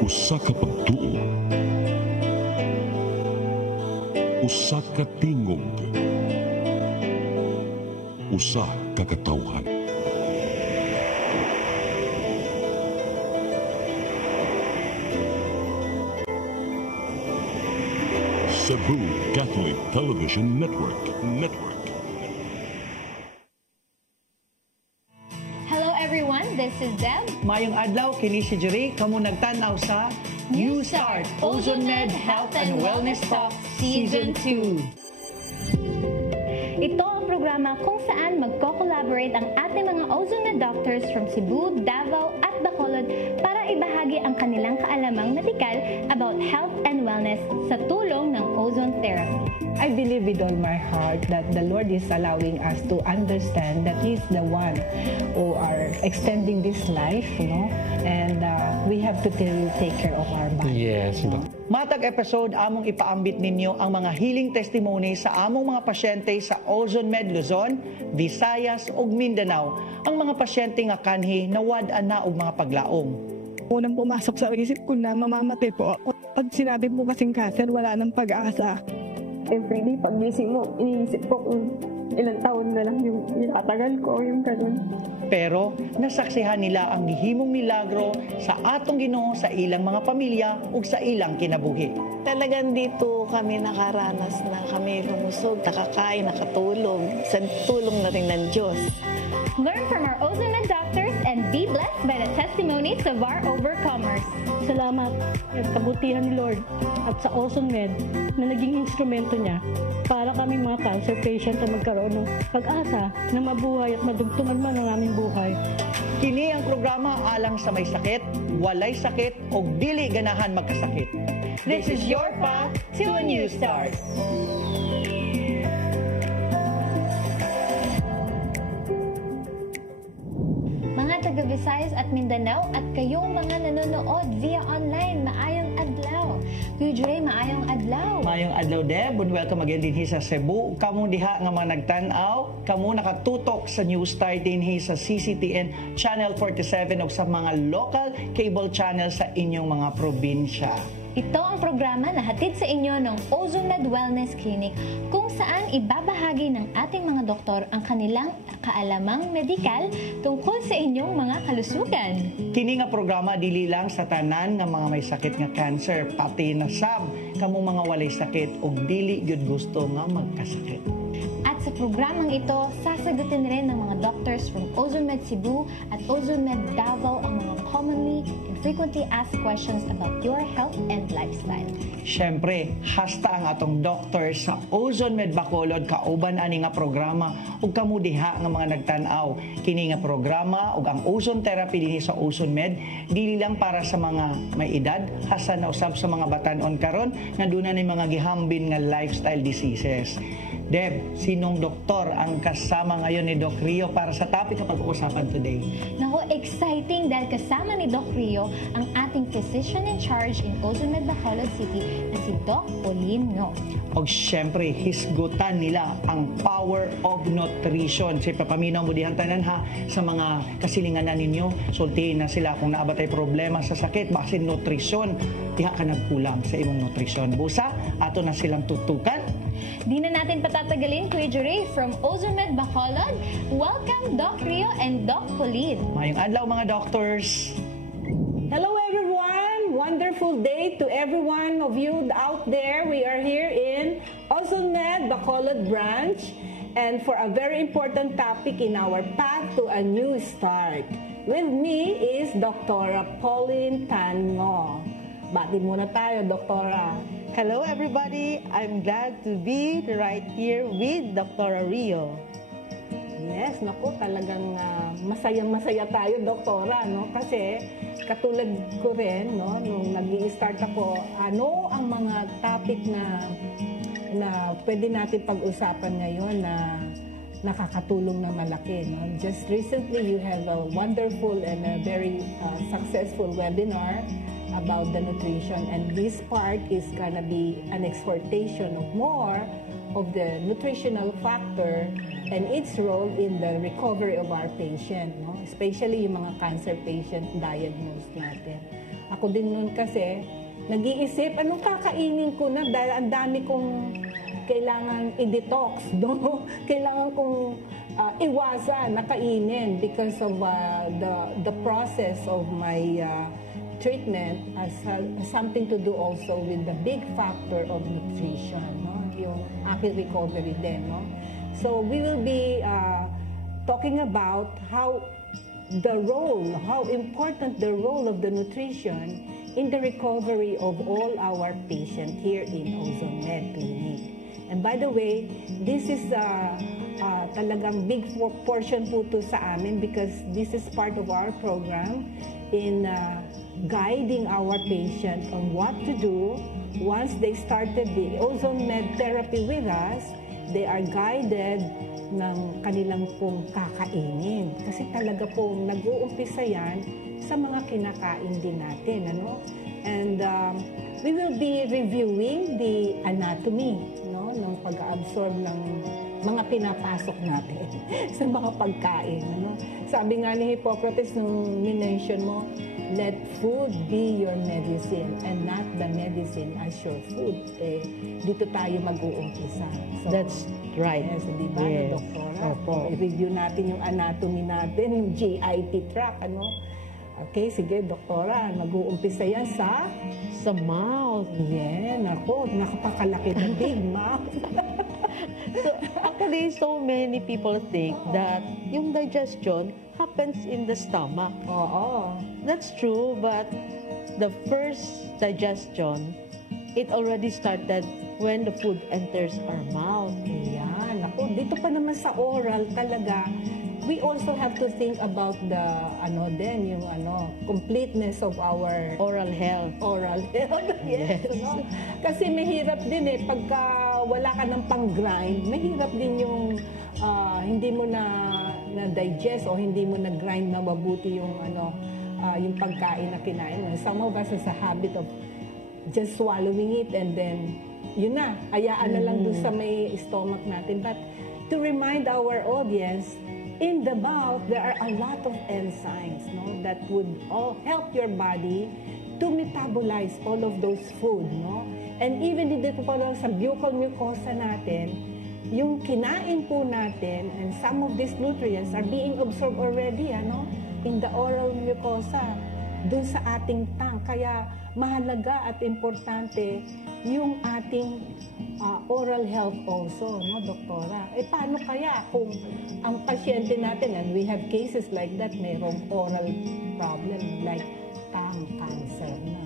Usa ka pagtuo, usa ka tingog, usa ka katawhan. Cebu Catholic Television Network. Hello everyone, this is Deb. Mayong adlaw, kini si Jerry, kamo nagtanaw sa New Start, OzonMed Health and Wellness Talk Season 2. Ito ang programa kung saan magko-collaborate ang ating mga OzonMed doctors from Cebu, Davao at Bacolod para ibahagi ang kanilang kaalamang medikal about health and wellness sa tulong ng ozone therapy. I believe with all my heart that the Lord is allowing us to understand that He's the one who are extending this life, and we have to take care of our body. Yes. Matag episode, among ipaambit ninyo ang mga healing testimony sa among mga pasyente sa OzonMed Luzon, Visayas ug Mindanao. Ang mga pasyente nga kanhi nawad-an na og mga paglaom. Unang pumasok sa isip ko na mamamatay po ako. Pag sinabi po kasing cancer, wala nang pag-asa. Everyday, pag-gising mo, iniisip ko kung ilang taon na lang yung ikatagal ko, yung ganun. Pero nasaksihan nila ang gihimong milagro sa atong Ginoo sa ilang mga pamilya ug sa ilang kinabuhi. Talagang dito kami nakaranas na kami lumusog, nakakain, nakatulong, sa tulong na rin ng Diyos. Learn from our OzonMed doctors and be blessed by the testimonies of our overcomers. Salamat at kabutihan ni Lord at sa OzonMed na naging instrumento niya para kami mga cancer patient na magkaroon ng pag-asa na mabuhay at madugtungan man ang aming buhay. Kini ang programa alang sa may sakit, walay sakit o dili ganahan magkasakit. This is your path to a new start. Taga Visayas at Mindanao at kayong mga nanonood via online, maayong adlaw. Kuya Dre, maayong adlaw. Maayong adlaw, Deb. And welcome again din sa Cebu. Kamu diha nga mga nagtanaw, kamu nakatutok sa New Start din sa CCTN Channel 47 o sa mga local cable channel sa inyong mga probinsya. Ito ang programa na hatid sa inyo ng OzonMed Wellness Clinic kung saan ibabahagi ng ating mga doktor ang kanilang kaalamang medikal tungkol sa inyong mga kalusugan. Kini nga programa dili lang sa tanan nga mga may sakit nga cancer, pati na sab kamong mga walay sakit ug dili gyud gusto nga magkasakit. At sa programang ito, sasagutin rin ng mga doctors from OzonMed Cebu at OzonMed Davao ang mga commonly and frequently asked questions about your health and lifestyle. Siyempre, hasta ang atong doctor sa OzonMed Bacolod kauban ani nga programa ug kamo diha nga mga nagtan-aw. Kini nga programa ug ang ozone therapy dinhi sa OzonMed dili lang para sa mga may edad, hasta na usab sa mga batan-on karon nga dunay mga gihambin nga lifestyle diseases. Deb, sinong doktor ang kasama ngayon ni Doc Rio para sa topic na pag-uusapan today? Naku, exciting dahil kasama ni Doc Rio ang ating physician in charge in OzonMed Bacolod City na si Doc Pauline Ngo. O syempre, hisgutan nila ang power of nutrition. Si papaminaw mo dihan tanan ha sa mga kasilinganan ninyo. Sultihin na sila kung naabatay problema sa sakit, baka nutrisyon, diha ka nagkulang sa imong nutrisyon. Busa, ato na silang tutukan. Di na natin patatagalin, Kuya Jure, from OzonMed Bacolod. Welcome, Doc Rio and Doc Pauline. Mayong adlaw mga doctors. Hello everyone! Wonderful day to every one of you out there. We are here in OzonMed Bacolod branch and for a very important topic in our path to a new start. With me is Dr. Pauline Tan Ngo. Bati muna tayo, Doktora. Hello everybody, I'm glad to be right here with Dr. Rio. Yes, naku, talagang masayang-masaya tayo, Doktora, no? Kasi katulad ko rin, no, nung nag-i-start ako, ano ang mga topic na pwede natin pag-usapan ngayon na nakakatulong na malaki, no? Just recently, you have a wonderful and a very successful webinar about the nutrition, and this part is gonna be an exhortation of more of the nutritional factor and its role in the recovery of our patient, no? Especially yung mga cancer patient diagnosed natin. Ako din nun kasi, nag-iisip, anong kakainin ko na dahil ang dami kong kailangan i-detox, no? Kailangan kong iwasan na kainin because of the process of my treatment has something to do also with the big factor of nutrition, no? Yung aking recovery din, no? So we will be talking about how important the role of the nutrition in the recovery of all our patients here in Ozone Med Clinic. And by the way, this is talagang big portion po to sa amin because this is part of our program in guiding our patient on what to do once they started the Ozone Med therapy with us. They are guided ng kanilang pong kakainin. Kasi talaga pong nag-uumpisa yan sa mga kinakain din natin. Ano? And we will be reviewing the anatomy, no, ng pag-absorb ng mga pinapasok natin sa mga pagkain. Ano? Sabi nga ni Hippocrates nung minention mo, let food be your medicine and not the medicine as your food. Eh, dito tayo mag-uumpisa. So, that's right. Yes, di ba, yes. Doktora? Opo. I-review natin yung anatomy natin, yung GIT tract, ano? Okay, sige, Doktora, mag-uumpisa yan sa mouth. Yeah, nakapakalaki na big mouth. So, actually, so many people think that yung digestion happens in the stomach. Oo. That's true, but the first digestion, it already started when the food enters our mouth. Ayan. Ako, dito pa naman sa oral talaga, we also have to think about the, completeness of our oral health. Oral health, yes. No? Kasi mahirap din pagka wala ka ng pang-grind, mahirap din yung hindi mo na-digest o hindi mo na-grind na mabuti yung yung pagkain na kinain mo. Some of us has a habit of just swallowing it and then yun na, hayaan na lang dun sa may stomach natin. But to remind our audience, in the mouth, there are a lot of enzymes, no, that would all help your body to metabolize all of those food, no? And even dito pa lang sa buccal mucosa natin, yung kinain po natin and some of these nutrients are being absorbed already, in the oral mucosa, dun sa ating tongue. Kaya mahalaga at importante yung ating oral health also, no, Doktora? Paano kaya kung ang pasyente natin, and we have cases like that, mayroong oral problem like tongue cancer na.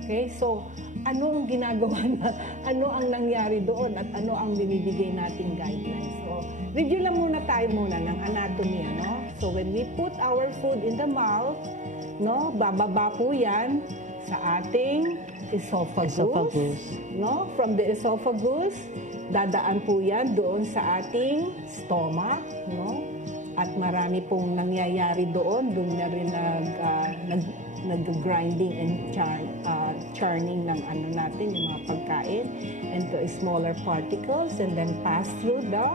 Okay? So, ano ang ginagawa na? Ano ang nangyari doon at ano ang binibigay nating guidelines? So, review lang muna tayo ng anatomy, no? So, when we put our food in the mouth, no, bababa po yan sa ating esophagus. No? From the esophagus, dadaan po yan doon sa ating stomach, no? At marami pong nangyayari doon na rin nag-grinding and churning ng natin, yung mga pagkain, into smaller particles and then pass through the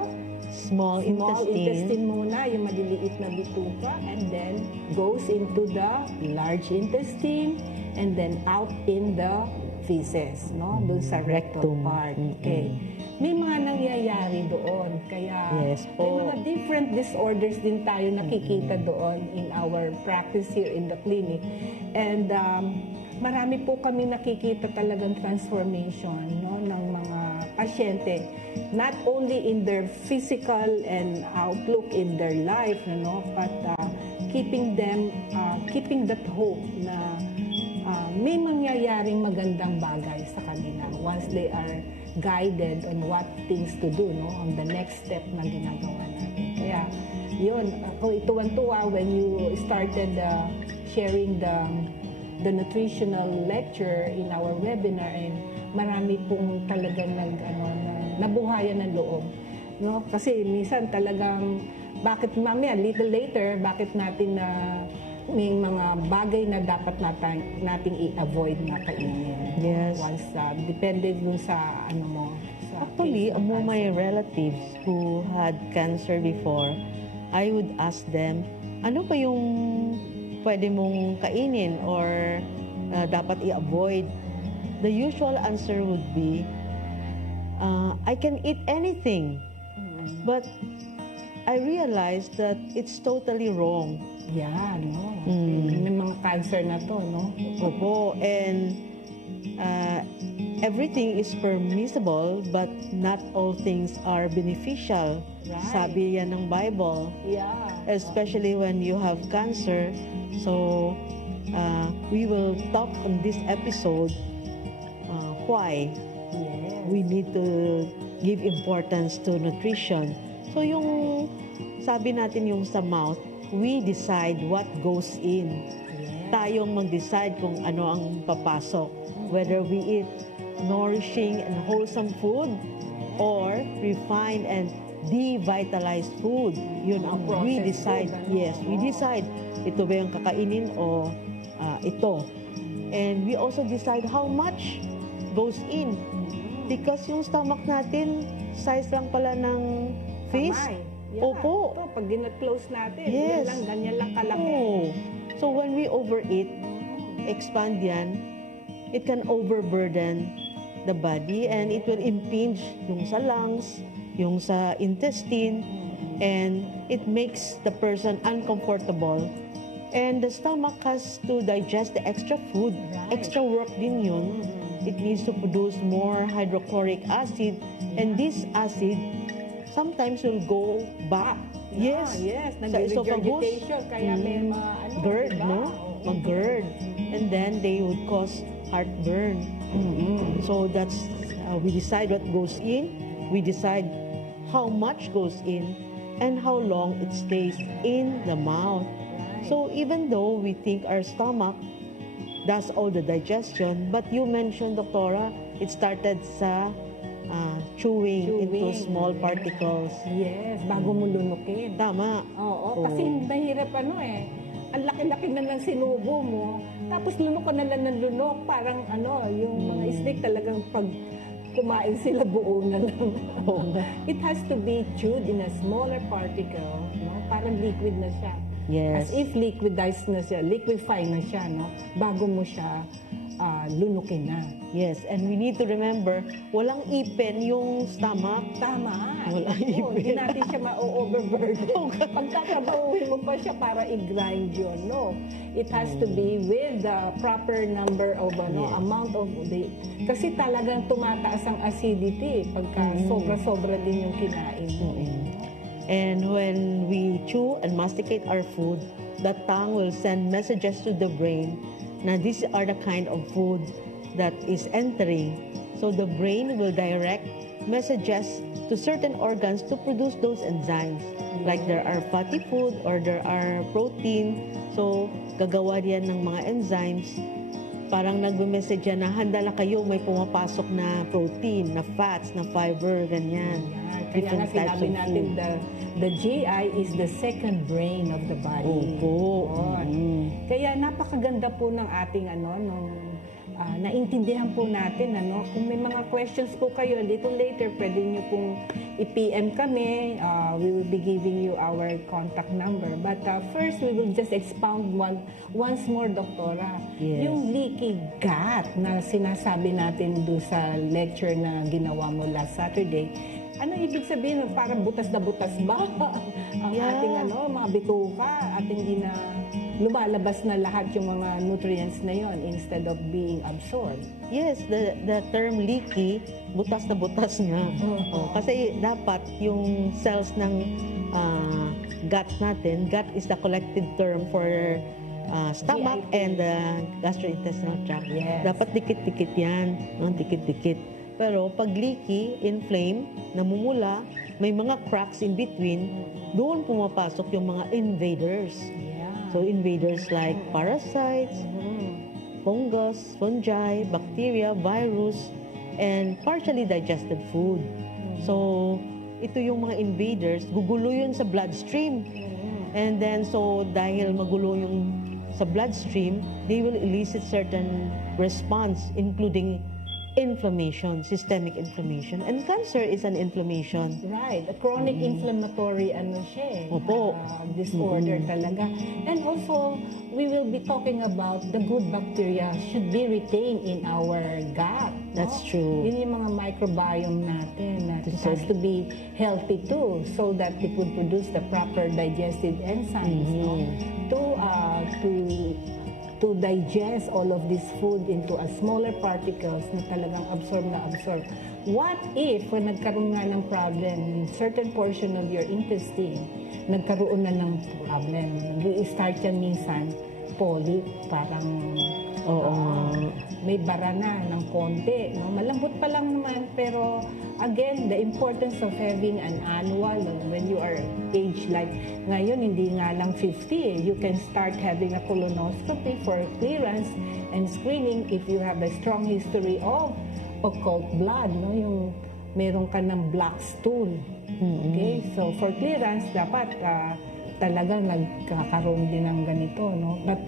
small intestine muna, yung maliliit na bituka, and then goes into the large intestine and then out in the feces, no? Doon sa rectal part. Okay. May mga nangyayari doon. Kaya may mga different disorders din tayo nakikita doon in our practice here in the clinic. And marami po kami nakikita talagang transformation, no, ng mga pasyente. Not only in their physical and outlook in their life, but keeping that hope na may mangyayaring magandang bagay sa kanila once they are guided on what things to do, no, on the next step na ginagawa natin. Kaya, yun, ako ituwan-tuwa when you started sharing the nutritional lecture in our webinar, and marami pong talagang nabuhayan ng loob, no? Kasi minsan talagang bakit mamaya little later bakit natin may mga bagay na dapat nating i-avoid na kainin. Yes. Once depende dun sa sa Actually, among my relatives who had cancer before, I would ask them, ano pa yung pwede mong kainin or dapat i-avoid? The usual answer would be, I can eat anything. But I realized that it's totally wrong. Yeah, no. May mga cancer na to, no? Opo, and everything is permissible, but not all things are beneficial. Right. Sabi yan ng Bible. Yeah. Especially when you have cancer. So, we will talk on this episode why we need to give importance to nutrition. So, yung sabi natin yung sa mouth, we decide what goes in. Tayong mag-decide kung ano ang papasok. Whether we eat nourishing and wholesome food or refined and devitalized food. Yun ang we decide. Yes, we decide. Ito ba yung kakainin o ito. And we also decide how much goes in. Because yung stomach natin, size lang pala ng fist. Yeah. Opo. Ito, pag dinat-close natin, Yes. ganyan lang kalaki. Oh. So when we overeat, expand yan, it can overburden the body and it will impinge yung sa lungs, yung sa intestine, and it makes the person uncomfortable. And the stomach has to digest the extra food. Extra work din yun. It needs to produce more hydrochloric acid, and this acid sometimes will go back. Yes. Yes, Sa esophagus. nag-regurgitation, kaya may mga GERD, diba? no? Mag-GERD. And then they would cause heartburn. So that's, we decide what goes in, we decide how much goes in, and how long it stays in the mouth. So even though we think our stomach does all the digestion, but you mentioned, Doktora, it started sa chewing into small particles. Yes, bago mo lunukin. Tama. Oo, kasi mahirap ang laki-laki na ng sinubo mo, tapos lunok ka na lang ng lunok, parang yung mga snake talagang pag kumain sila buo na lang. It has to be chewed in a smaller particle, no? Parang liquid na siya. Yes. As if liquidized na siya, liquefy na siya, no? Bago mo siya lunukin na. Yes, and we need to remember, walang ipin yung stomach. Tama. Walang Oo, hindi ipin. natin siya ma-overburden. Pagkakabahuhin mo pa siya para i-grind yun. No. It has to be with the proper number of amount of the... Kasi talagang tumataas ang acidity pagka sobra-sobra din yung kinain mo. And when we chew and masticate our food, the tongue will send messages to the brain na these are the kind of food that is entering. So the brain will direct messages to certain organs to produce those enzymes. Like there are fatty food or there are protein. So gagawa yan ng mga enzymes. Parang nagme-message yan na handa na kayo, may pumapasok na protein, na fats, na fiber, ganyan. Kaya nga sinabi natin the GI is the second brain of the body. Opo. Kaya napakaganda po ng ating naintindihan po natin. Kung may mga questions po kayo, little later, pwede nyo pong i-PM kami. We will be giving you our contact number. But first, we will just expound once more, Doktora. Yes. Yung leaky gut na sinasabi natin doon sa lecture na ginawa mo last Saturday, ano ibig sabihin? Parang butas na butas ba? Ang ating mga bituka at hindi na lumalabas na lahat yung mga nutrients na yon instead of being absorbed. Yes, the term leaky, butas na butas nga. Kasi dapat yung cells ng gut natin, gut is the collective term for stomach and the gastrointestinal tract. Yes. Dapat dikit-dikit yan, dikit-dikit. Pero pag leaky, inflame, namumula, may mga cracks in between, doon pumapasok yung mga invaders. So invaders like parasites, fungus, fungi, bacteria, virus, and partially digested food. So ito yung mga invaders, gugulo yun sa bloodstream. And then so dahil magulo yung sa bloodstream, they will elicit certain response including inflammation, systemic inflammation. And cancer is an inflammation. Right. A chronic inflammatory Opo. disorder talaga. And also, we will be talking about the good bacteria should be retained in our gut. That's true. Yun yung mga microbiome natin. It has to be healthy too, so that it would produce the proper digestive enzymes to digest all of this food into a smaller particles na talagang absorb. What if, when nagkaroon nga ng problem, certain portion of your intestine, nagkaroon na ng problem, nag-i-start yan minsan, polyp, parang may bara na ng konti. No? Malambot pa lang naman, pero again, the importance of having an annual, when you are age like ngayon, hindi nga lang 50, you can start having a colonoscopy for clearance and screening if you have a strong history of occult blood, no? Yung meron ka ng black stool. Okay? So, for clearance, dapat talagang nagkakaroon din ng ganito, no? But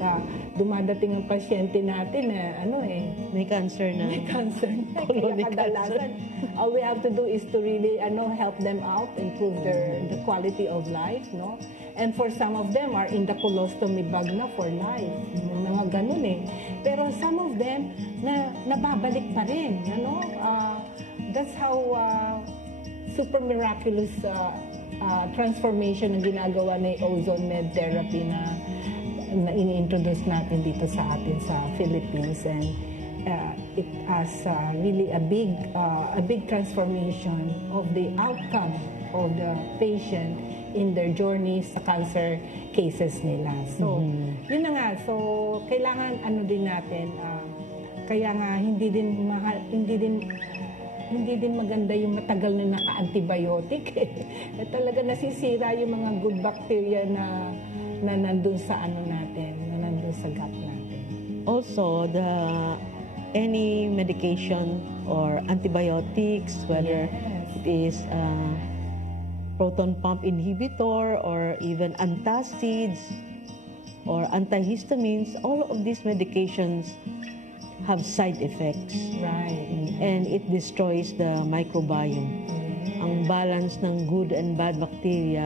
dumadating ang pasyente natin may cancer na. May cancer na. Kaya kadalasan, all we have to do is to really help them out, improve the quality of life, no? And for some of them are in the colostomy bag na for life. Mga ganun Pero some of them na nababalik pa rin, that's how super miraculous transformation na ginagawa ng ozone med therapy na ini-introduce natin dito sa atin sa Philippines, and it has really a big transformation of the outcome of the patient in their journey sa cancer cases nila. So, yun na nga. So, kailangan din natin, kaya nga hindi din maganda yung matagal na naka-antibiotic. Talaga nasisira yung mga good bacteria na nandun sa natin, na nandun sa gut natin. Also, any medication or antibiotics, whether it is proton pump inhibitor or even antacids or antihistamines, all of these medications have side effects. Right. And it destroys the microbiome. Ang balance ng good and bad bacteria,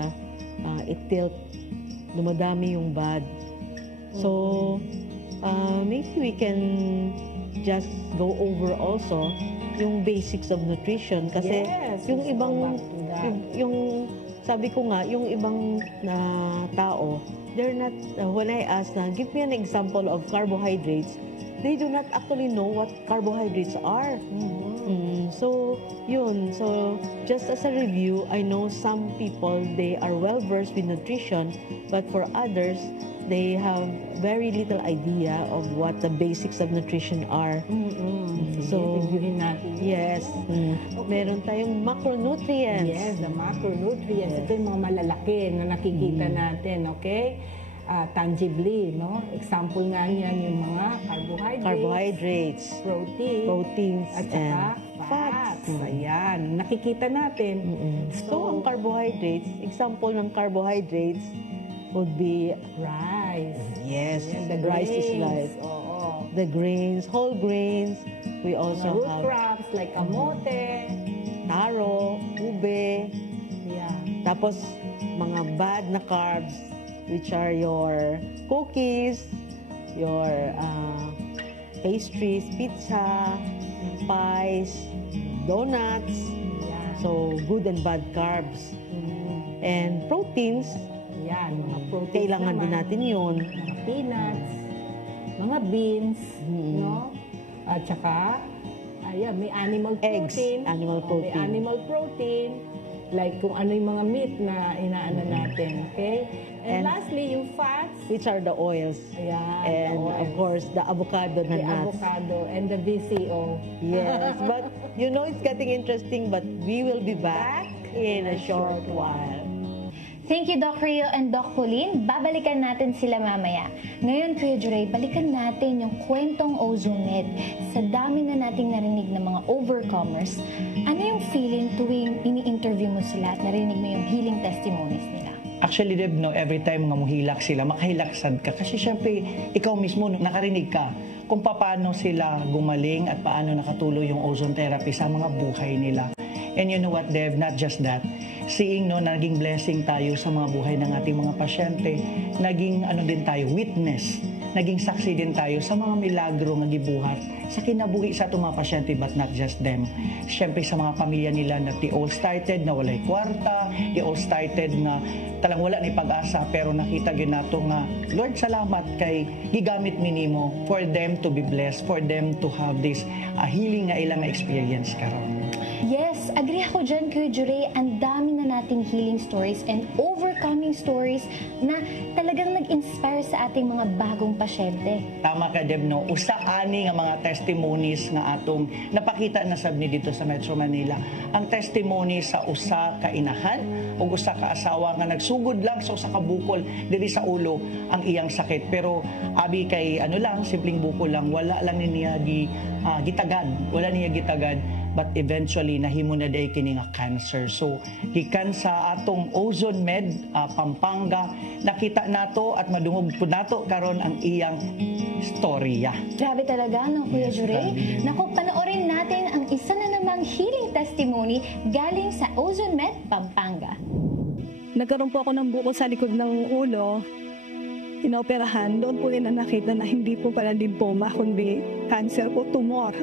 dumadami yung bad. So, maybe we can just go over also yung basics of nutrition. Kasi yung ibang, sabi ko nga, yung ibang tao, they're not, when I ask na, give me an example of carbohydrates, they do not actually know what carbohydrates are. So, yun. So, just as a review, I know some people, they are well-versed with nutrition, but for others, they have very little idea of what the basics of nutrition are. So, yes. Meron tayong macronutrients. Yes, the macronutrients. Ito yung mga malalaki na nakikita natin, okay? Tangibly, no? Example nga niyan yung mga carbohydrates, proteins, at saka fats. Ayan, nakikita natin. So, ang carbohydrates, example ng carbohydrates would be rice. Yes, the rice is life. The grains, whole grains. We also root have crops like kamote, taro, ube. Tapos, mga bad na carbs, which are your cookies, your pastries, pizza, pies, donuts. So, good and bad carbs. And proteins, mga proteins kailangan din natin yun. Mga peanuts, mga beans, no? At saka, may animal protein. Eggs, animal protein. May animal protein. Like kung ano yung mga meat na inaano natin, okay? And lastly, yung fats. Which are the oils. And of course, the avocado na nuts. The avocado and the VCO. Yes, but you know it's getting interesting, but we will be back in a short while. Thank you, Doc Rio and Doc Pauline. Babalikan natin sila mamaya. Ngayon, Kuya Juray, balikan natin yung kwentong ozone med. Sa dami na nating narinig ng mga overcomers, ano yung feeling tuwing ini-interview mo sila at narinig mo yung healing testimonies nila? Actually, Deb, every time nga muhilak sila, makahilaksad ka. Kasi syempre, ikaw mismo, nakarinig ka kung paano sila gumaling at paano nakatuloy yung ozone therapy sa mga buhay nila. And you know what, Dev, not just that, seeing naging blessing tayo sa mga buhay ng ating mga pasyente, naging din tayo, witness, naging saksi din tayo sa mga milagro nga gibuhat sa kinabuhi sa itong mga pasyente, but not just them. Siyempre sa mga pamilya nila na ti all started na walay kwarta, ti all started na talang wala ni pag-asa, pero nakita yun nato nga, Lord, salamat kay gigamit minimo for them to be blessed, for them to have this healing nga ilang experience karon. Yes, agree ako dyan, Kuya Jure. Ang dami na nating healing stories and overcoming stories na talagang nag-inspire sa ating mga bagong pasyente. Tama ka, Deb, no? Usa-ani nga mga testimonies nga atong napakita na sabni dito sa Metro Manila. Ang testimony sa usa ka inahan o usa ka asawa nga nagsugod lang sa usa ka bukol diri sa ulo ang iyang sakit. Pero abi kay simpleng bukol lang, wala lang niya gitagad. Wala niya gitagad. But eventually nahimo na day kini nga cancer. So gikan sa atong Ozone Med Pampanga, nakita nato at madungog pud nato karon ang iyang storya. Grabe talaga, no, Kuya Jure? Naku, panoorin natin ang isa na namang healing testimony galing sa Ozone Med Pampanga. Nagkaroon po ako ng buko sa likod ng ulo. Inoperahan, doon po rin na nakita na hindi po pala lymphoma, kundi cancer po, tumor.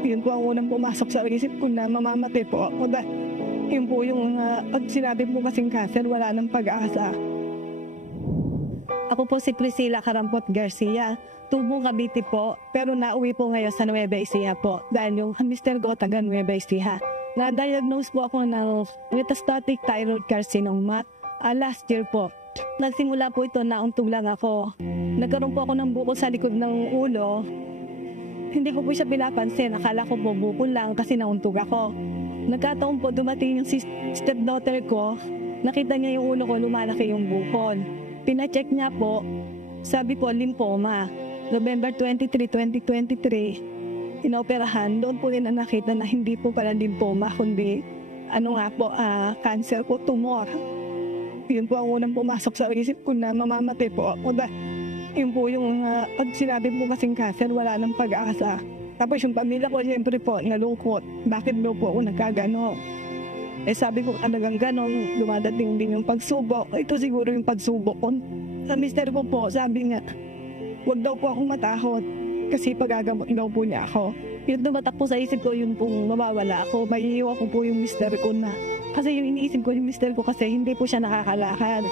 Yun po ang unang pumasok sa isip ko na mamamatay po ako. Yun po yung pag sinabi po kasing cancer, wala nang pag-asa. Ako po si Priscilla Carampot Garcia, tubong Cavite po, pero nauwi po ngayon sa Nueva Ecija po dahil yung mister ko taga Nueva Ecija. Na-diagnose po ako ng metastatic thyroid carcinoma last year po. Nagsimula po ito, nauntog lang ako. Nagkaroon po ako ng buko sa likod ng ulo. Hindi ko po siya pinapansin. Akala ko po bukol lang kasi nauntog ako. Nagkataon po dumating yung stepdaughter ko. Nakita niya yung ulo ko, lumalaki yung bukol. Pina-check niya po, sabi po lymphoma. November 23, 2023, inoperahan. Doon po rin na nakita na hindi po pala lymphoma, kundi cancer po, tumor. Yun po ang unang pumasok sa isip ko na mamamatay po ako. Yun po yung pag sinabi po kasing cancer, wala nang pag-asa. Tapos yung pamilya ko, siyempre po, nalungkot. Bakit daw po ako nagkagano? Sabi ko, talagang ganon, dumadating din yung pagsubok. Ito siguro yung pagsubok ko. Sa mister ko po, sabi niya, huwag daw po akong matakot kasi pagagamot daw po niya ako. Yun tumatak po sa isip ko, yung pong mawawala ako. Maiiwan ko po yung mister ko na. Kasi yung iniisip ko, yung mister ko kasi hindi po siya nakakalakad.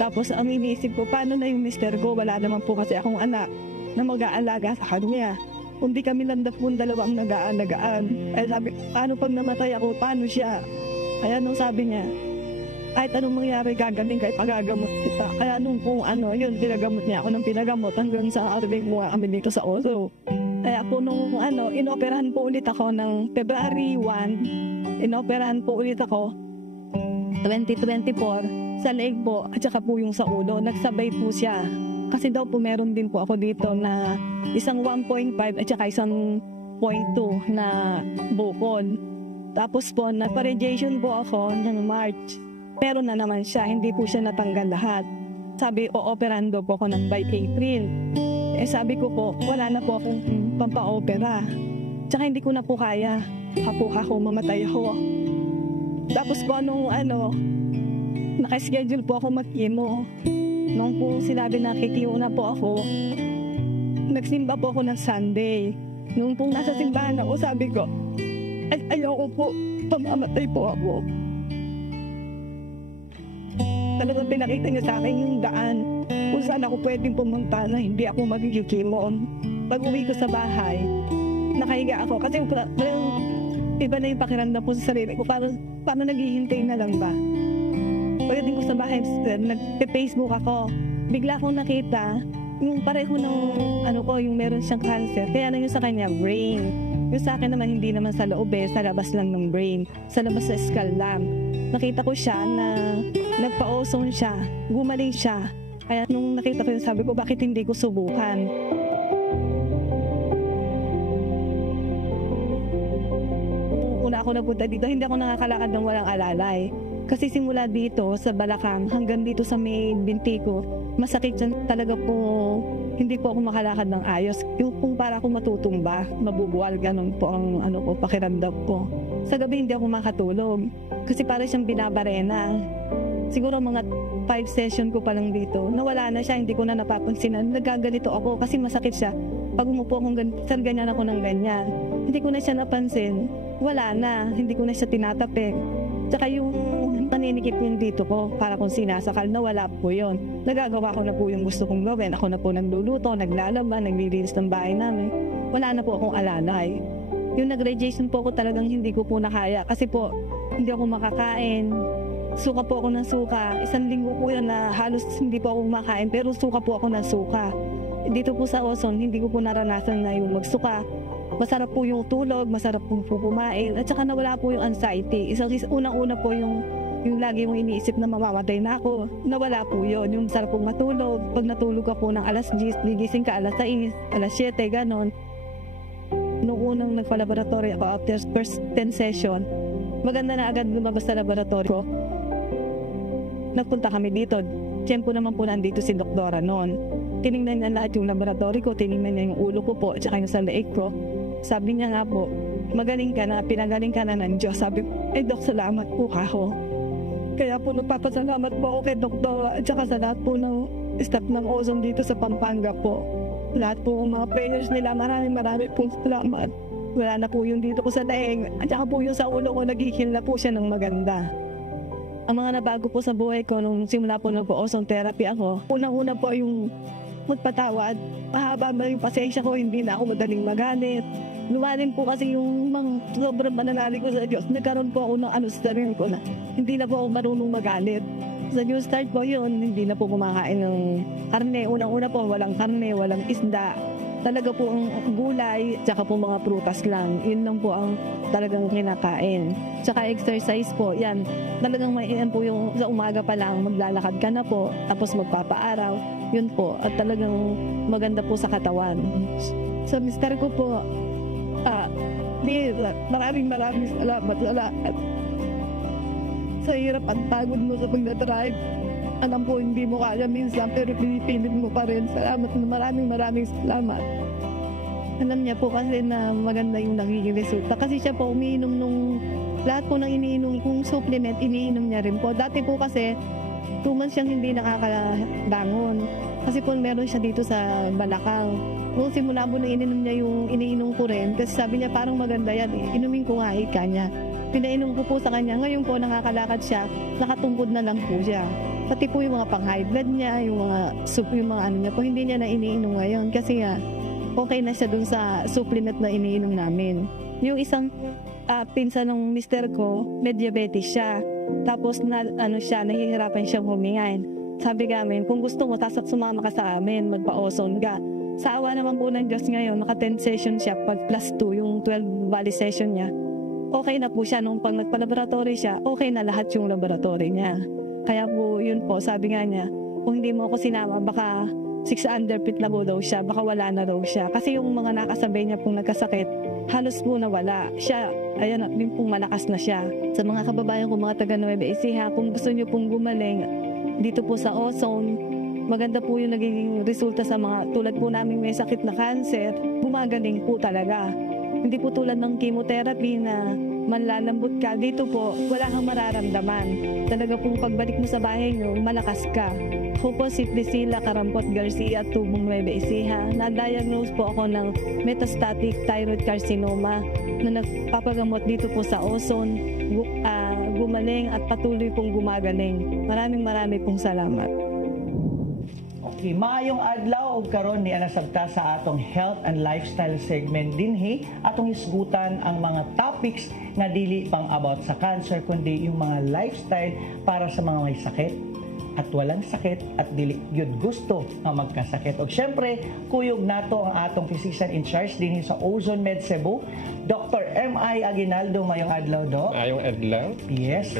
Tapos ang iniisip ko, paano na yung mister ko? Wala naman po kasi akong anak na mag-aalaga sa kanya. Kundi kami lang po dalawang nag-aalagaan. Sabi, paano pag namatay ako? Paano siya? Kaya nung sabi niya, kahit anong mangyari gagaling kahit pagagamot kita. Kaya nung yun, pinagamot niya ako ng pinagamot hanggang sa arbing mo kami dito sa Oso. Kaya po nung inoperahan po ulit ako ng February 1, inoperahan po ulit ako 2024. Sa leeg po at saka po yung sa ulo, nagsabay po siya. Kasi daw po meron din po ako dito na isang 1.5 at saka isang 0.2 na bukol. Tapos po, nagpa-radiation po ako ng March. Pero na naman siya, hindi po siya natanggal lahat. Sabi, o-operahan daw po ako ng by April. Sabi ko po, wala na po akong pampa-opera. Tsaka hindi ko na po kaya. Hapuha ko, mamatay ako. Tapos po nakaschedule po ako mag-chemo. Nung po sinabi na kikimo na po ako, nagsimba po ako ng Sunday. Nung po nasa simbahan ako, sabi ko, ayoko po, pamamatay po ako. Talagang pinakita niya sa akin yung daan kung saan ako pwedeng pumunta na hindi ako mag-chemo. Pag uwi ko sa bahay, nakahiga ako. Kasi iba na yung pakiramdam po sa sarili ko. Parang naghihintay na lang ba? Pagdating ko sa bahay, nagpe-Facebook ako. Bigla akong nakita yung pareho ng yung meron siyang cancer. Kaya na yung sa kanya, brain. Yung sa akin naman, hindi naman sa loob sa labas lang ng brain. Sa labas sa skull lang. Nakita ko siya na nagpa-ozone siya. Gumaling siya. Kaya nung nakita ko yun, sabi ko, bakit hindi ko subukan? Una ako napunta dito, hindi ako nakakalakad ng walang alalay. Kasi simula dito sa balakang hanggang dito sa may binti ko, masakit yan talaga po. Hindi po ako makalakad ng ayos. Yung kung para ako matutumba, mabubuwal, ganun po ang pakiramdam ko. Sa gabi hindi ako makatulog kasi para siyang binabarena. Siguro mga 5 session ko pa lang dito, nawala na siya, hindi ko na napapansin na nagaganito ako kasi masakit siya. Pag umupo akong ganyan ako ng ganyan, hindi ko na siya napansin, wala na, hindi ko na siya tinatapik. Tsaka yung paninikip yung dito ko, para kung sinasakal na wala po yun. Nagagawa ko na po yung gusto kong gawin. Ako na po nagluluto, naglalaban, naglilinis ng bahay namin. Wala na po akong alalay. Yung nag-radiation po ako talagang hindi ko po nakaya kasi po hindi ako makakain. Suka po ako ng suka. 1 linggo po yan na halos hindi po ako kumakain pero suka po ako ng suka. Dito po sa Ozone, hindi ko po naranasan na yung magsuka. Masarap po yung tulog, masarap po kumain, at saka nawala po yung anxiety. Unang-una po yung lagi mong iniisip na mamamatay na ako. Nawala po yun. Yung masarap pong matulog. Pag natulog ka po ng alas 10, gigising ka alas 6, alas 7, ganon. Noong unang nagpa-laboratory ako after first 10 session, maganda na agad lumabas sa laboratory ko. Nagpunta kami dito. Tiyempo naman po nandito si Doktora noon. Tinignan niya lahat yung laboratory ko, tinignan niya yung ulo ko po, at saka yung sa leeg ko. Sabi niya nga po, magaling ka na, pinagaling ka na ng Diyos. Sabi ko, Dok, salamat po ako. Kaya po nagpapasalamat po ako kay Doktora at saka sa lahat po ng staff ng Ozone dito sa Pampanga po. Lahat po ng mga prayers nila, maraming pong salamat. Wala na po yung dito ko sa leeg at saka po yung sa ulo ko, nag-heal na po siya ng maganda. Ang mga nabago po sa buhay ko nung simula po nagpo-ozone therapy ako, unang-una po yung magpatawad. Mahaba ba yung pasensya ko, hindi na ako madaling magalit. Lumalim po kasi yung sobrang pananali ko sa Diyos. Nagkaroon po ako ng sa sarili ko na hindi na po ako marunong magalit. Sa new start po yun, hindi na po kumakain ng karne. Unang-una po, walang karne, walang isda. Talaga po ang gulay, tsaka po mga prutas lang. Yun lang po ang talagang kinakain. Tsaka exercise po, yan. Talagang maiyan po yung sa umaga pa lang, maglalakad ka na po, tapos magpapaaraw. Yun po, at talagang maganda po sa katawan. Sa mister ko po, maraming salamat sa lahat. Sa hirap at pagod mo sa pagdadrive. Alam po, hindi mo kaya minsan, pero pinipilit mo pa rin. Salamat na maraming salamat. Alam niya po kasi na maganda yung nagiging resulta. Kasi siya po umiinom lahat po ng iniinom kong supplement, iniinom niya rin po. Dati po kasi, 2 months siyang hindi nakakabangon. Kasi po meron siya dito sa balakang. Nung simula po na ininom niya yung iniinom ko rin, kasi sabi niya parang maganda yan, inumin ko nga ika niya. Pinainom ko po sa kanya. Ngayon po nakakalakad siya, nakatungkod na lang po siya. Pati po yung mga pang-high blood niya, yung mga ano niya po, hindi niya na iniinom ngayon. Kasi nga, okay na siya dun sa supplement na iniinom namin. Yung isang pinsan ng mister ko, may diabetes siya. Tapos nahihirapan siyang humingain. Sabi namin, kung gusto mo, sumama ka sa amin, magpa-ozone ka. Sa awa naman po ng Diyos ngayon, naka-10 session siya, pag plus 2, yung 12 bali session niya. Okay na po siya, nung pag nagpa-laboratory siya, okay na lahat yung laboratory niya. Kaya po, yun po, sabi nga niya, kung hindi mo ako sinama, baka 6 underfit na po daw siya, baka wala na daw siya. Kasi yung mga nakasabay niya pong nagkasakit, halos po nawala. Siya, ayan, din pong malakas na siya. Sa mga kababayan ko, mga taga Nueva Ecija, kung gusto niyo pong gumaling, dito po sa Ozone, maganda po yung naging resulta sa mga tulad po namin may sakit na cancer, gumagaling po talaga. Hindi po tulad ng chemotherapy na manlalambot ka. Dito po, wala kang mararamdaman. Talaga pong pagbalik mo sa bahay nyo, malakas ka. Ako po si Priscilla Carampot Garcia, Tubong Nueva Ecija. Na-diagnose po ako ng metastatic thyroid carcinoma na nagpapagamot dito po sa Ozone. Gumaling at patuloy pong gumagaling. Maraming pong salamat. Okay, maayong adlaw og karon ni anasabta sa atong health and lifestyle segment dinhi atong hisgutan ang mga topics nga dili pang about sa cancer kundi yung mga lifestyle para sa mga may sakit at walang sakit at dili gyud gusto nga magkasakit. Og syempre, kuyog nato ang atong physician in charge dinhi sa Ozone Med Cebu, Dr. M.I. Aguinaldo. Mayong adlaw, Doc. Mayong adlaw. Yes,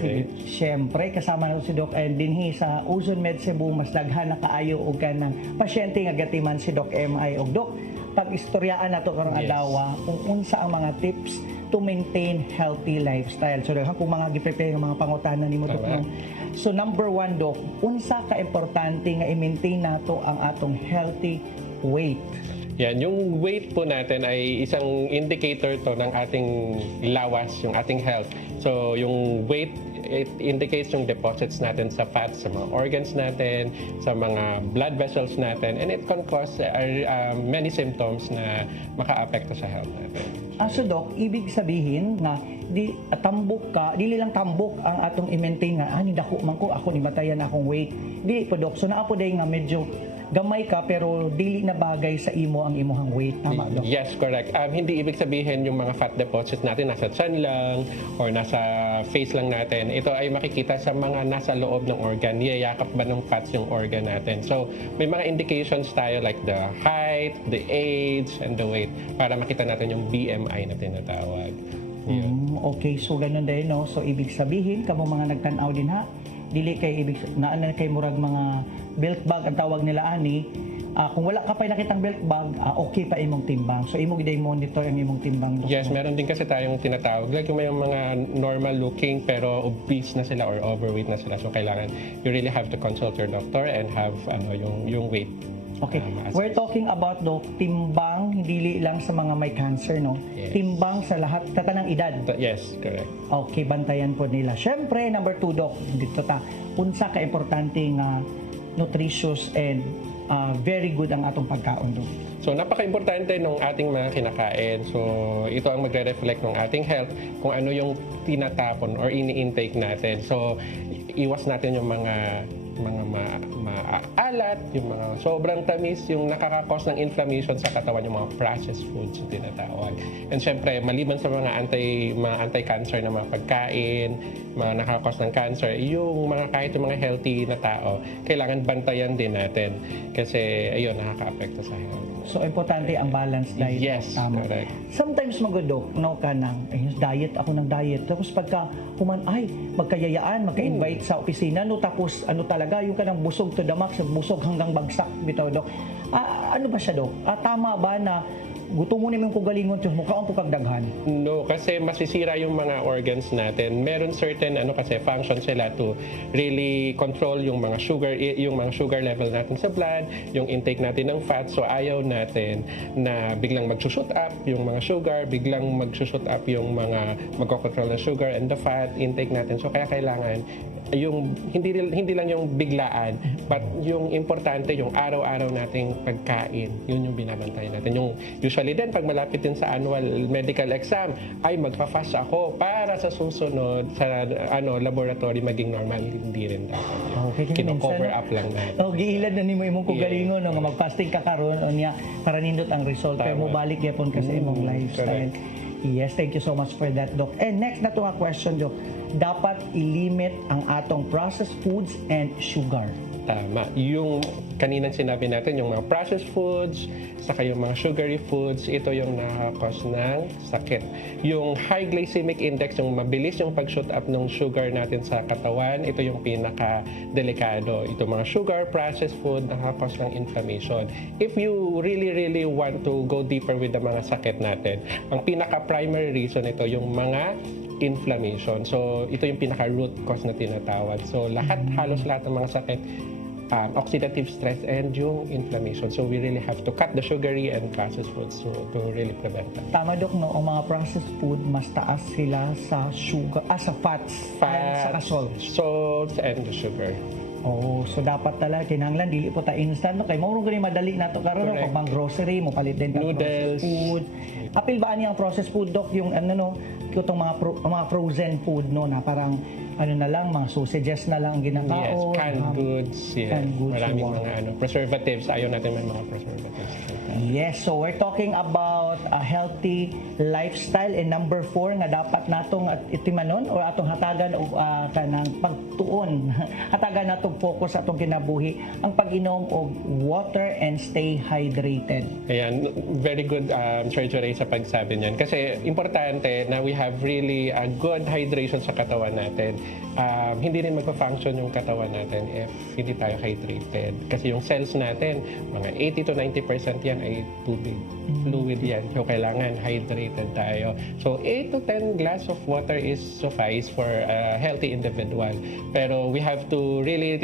syempre kasama nato si Doc and dinhi sa Ozone Med Cebu mas daghan na kaayo og kanang pasyente nga gatiman si Doc M.I. og Doc. pag-istoryaan nato karong adlaw kung unsa ang mga tips to maintain healthy lifestyle. So kung mga gi-prepare ng mga pangutana nimo Dok. So number 1 Dok, unsa ka importante nga i-maintain nato ang atong healthy weight? Yan, yung weight po natin ay isang indicator to ng ating lawas, yung ating health. So yung weight, it indicates yung deposits natin sa fats, sa mga organs natin, sa mga blood vessels natin, and it can cause many symptoms na maka-apekto sa health natin. So Doc, ibig sabihin na dili lang tambok ang atong i-maintain nga ani dako man ko ako ni matayan akong weight. Dili po Doc, so naa po day nga medyo gamay ka pero dili na bagay sa imo ang imuhang weight, tama Doc? Yes, correct. Hindi ibig sabihin yung mga fat deposits natin nasa tiyan lang or nasa face lang natin. Ito ay makikita sa mga nasa loob ng organ. Niyayakap ba ng fats yung organ natin? So may mga indications tayo like the height, the age, and the weight para makita natin yung BMI na tinatawag. Okay, so ganun din, no? So ibig sabihin kamo mga nagtan-aw din ha, dili kay ibig naa kay murag mga belt bag ang tawag nila ani. Kung wala ka pa nakitang belt bag, okay pa imong timbang. So imo giday monitor ang imong timbang. Yes, meron din kasi tayong tinatawag like yung may mga normal looking pero obese na sila or overweight na sila. So kailangan you really have to consult your doctor and have yung weight. Okay. We're talking about timbang hindi lang sa mga may cancer, no? Yes. Timbang sa lahat sa tanang edad. Yes, correct. Okay, bantayan po nila. Syempre, number 2 Doc, dito ta. Unsa ka importante nga nutritious and very good ang atong pagkaon Doc? So napaka-importante ng ating mga kinakain. So ito ang magre-reflect ng ating health kung ano yung tinatapon or ini-intake natin. So iwas natin yung mga maalat, yung mga sobrang tamis, yung nakakakos ng inflammation sa katawan, yung mga processed foods yung tinatawag. And syempre, maliban sa mga anti-cancer na mga pagkain, mga nakakakos ng cancer, yung mga kahit yung mga healthy na tao, kailangan bantayan din natin kasi ayun, nakaka-apekto sa health. So, importante ang balanced diet. Yes, tama. correct. Sometimes magodok, no, ka ng diet, ako ng diet. Tapos pagka magkayayaan, magka-invite sa opisina, no, tapos talaga, yung kanang busog to the max, busog hanggang bagsak, bitaw, Dok. Ano ba siya, Dok? Tama ba na gutom mo naman kung galingon ito, mukhaan po kagdaghan? No, kasi masisira yung mga organs natin. Meron certain kasi function sila to really control yung mga sugar level natin sa blood, yung intake natin ng fat. So ayaw natin na biglang mag-shoot up yung mga sugar, biglang mag-shoot up yung mga magkocontrol ng sugar and the fat intake natin. So kaya kailangan yung hindi lang yung biglaan, but yung importante yung araw-araw nating pagkain, yun yung binabantayan natin. Yung usually din pag malapit din sa annual medical exam ay magfa-fast ako para sa susunod sa laboratory maging normal, hindi rin dapat. Kino-cover up lang natin. Giilad na nimo imong kugalingon nga mag-fasting ka karon unya para nindot ang result kay mo balik gyapon kasi imong lifestyle. Yes, thank you so much for that, Doc. And next na to nga question, Doc. Dapat i-limit ang atong processed foods and sugar. Tama. Yung kaninang sinabi natin, yung mga processed foods, saka yung mga sugary foods, ito yung nakakos ng sakit. Yung high glycemic index, yung mabilis yung pag-shoot up ng sugar natin sa katawan, ito yung pinaka-delikado. Ito mga sugar, processed food, nakakos ng inflammation. If you really want to go deeper with the mga sakit natin, ang pinaka-primary reason ito yung mga inflammation. So, ito yung pinaka-root cause na tinatawag. So, halos lahat ng mga sakit, oxidative stress and yung inflammation. So we really have to cut the sugary and processed foods to really prevent that. Tama, Dok, no? Ang mga processed food, mas taas sila sa sugar, sa fats, sa salts, and the sugar. So dapat talaga kinahanglan dili po ta instant no kay mao gani madali nato karon no pag grocery mo palit din ta noodles, food. Apil ba ani ang processed food, Dok, yung itong mga frozen food no na parang na lang mga sausages na lang ginakaon. Yes, canned goods. Yeah. Canned goods. Maraming mga preservatives. Ayaw natin may mga preservatives. Yes, so we're talking about a healthy lifestyle, and number 4 nga dapat natong itimanon o atong hatagan og kanang pagtuon. Hatagan natong focus atong kinabuhi ang pag-inom og water and stay hydrated. Ayan, very good surgery sa pagsabi niyan. Kasi importante na we have really a good hydration sa katawan natin. Hindi rin magpa-function yung katawan natin if hindi tayo hydrated. Kasi yung cells natin, mga 80 to 90% yan ay tubig. Fluid yan. So, kailangan hydrated tayo. So, 8 to 10 glass of water is suffice for a healthy individual. Pero we have to really